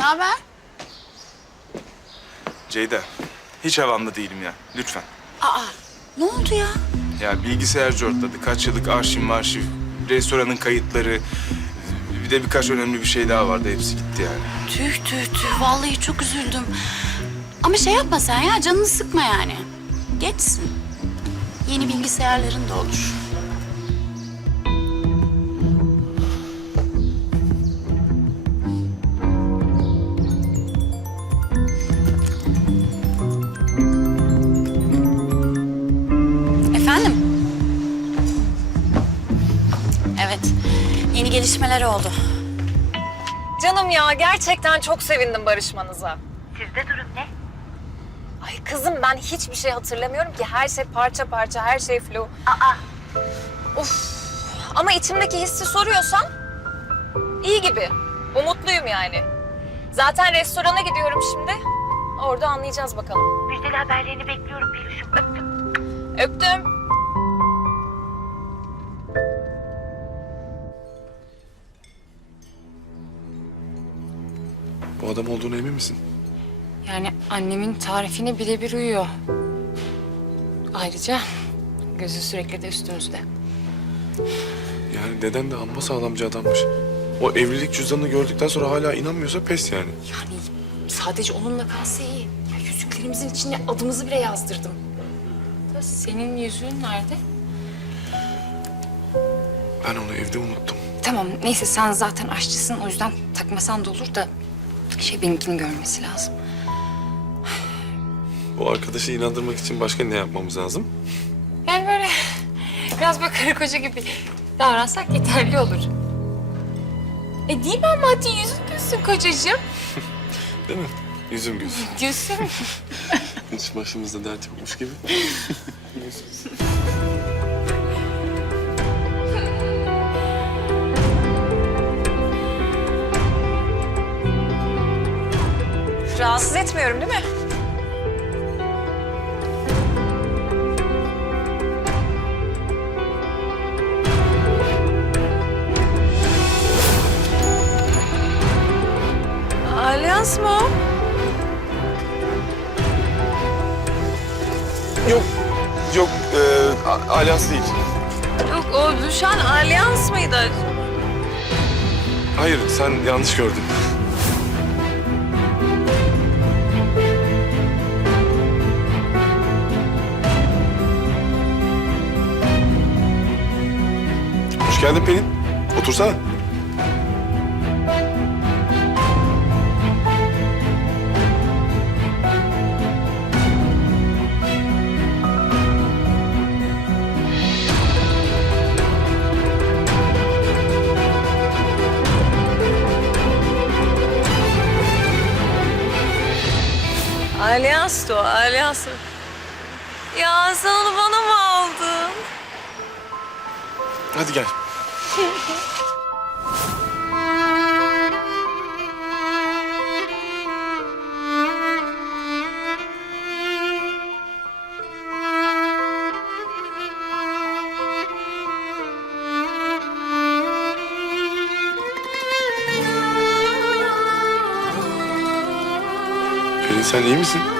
Ne haber? Ceyda, hiç havamda değilim ya. Lütfen. Aa, ne oldu ya? Ya bilgisayarcı ortladı. Kaç yıllık arşiv arşiv, restoranın kayıtları... Bir de birkaç önemli bir şey daha vardı. Hepsi gitti yani. Tüh tüh tüh, vallahi çok üzüldüm. Ama şey yapma sen ya, canını sıkma yani. Geçsin. Yeni bilgisayarların da olur. Yeni gelişmeler oldu. Canım ya gerçekten çok sevindim barışmanıza. Sizde durum ne? Ay kızım ben hiçbir şey hatırlamıyorum ki. Her şey parça parça, her şey flu. Aa, Uf. Ama içimdeki hissi soruyorsan iyi gibi. Umutluyum yani. Zaten restorana gidiyorum şimdi. Orada anlayacağız bakalım. müjdeli haberlerini bekliyorum Peluş'um. Öptüm. Öptüm. Bu adam olduğuna emin misin? Yani annemin tarifine birebir uyuyor. Ayrıca gözü sürekli de üstümüzde. Yani deden de amma sağlamcı adammış. O evlilik cüzdanını gördükten sonra hala inanmıyorsa pes yani. Yani sadece onunla kalsa iyi. Ya yüzüklerimizin içine adımızı bile yazdırdım. Da senin yüzüğün nerede? Ben onu evde unuttum. Tamam neyse sen zaten aşçısın o yüzden takmasan da olur da şey benimkini görmesi lazım. Bu arkadaşı inandırmak için başka ne yapmamız lazım? Yani böyle biraz böyle karı koca gibi davransak yeterli olur. E değil mi ama hadi yüzün gülsün kocacığım. Değil mi? Yüzüm göz. Gülsün. Hiç başımızda dert yokmuş gibi. Rahatsız etmiyorum değil mi? Alyans mı o? yok, yok. E, a- alyans değil. Yok o düşen alyans mıydı? Hayır, sen yanlış gördün. Hoş geldin Pelin. Otursana. Alyanstı o, alyans. Ya sen onu bana mı aldın? Hadi gel. Pelin sen iyi misin?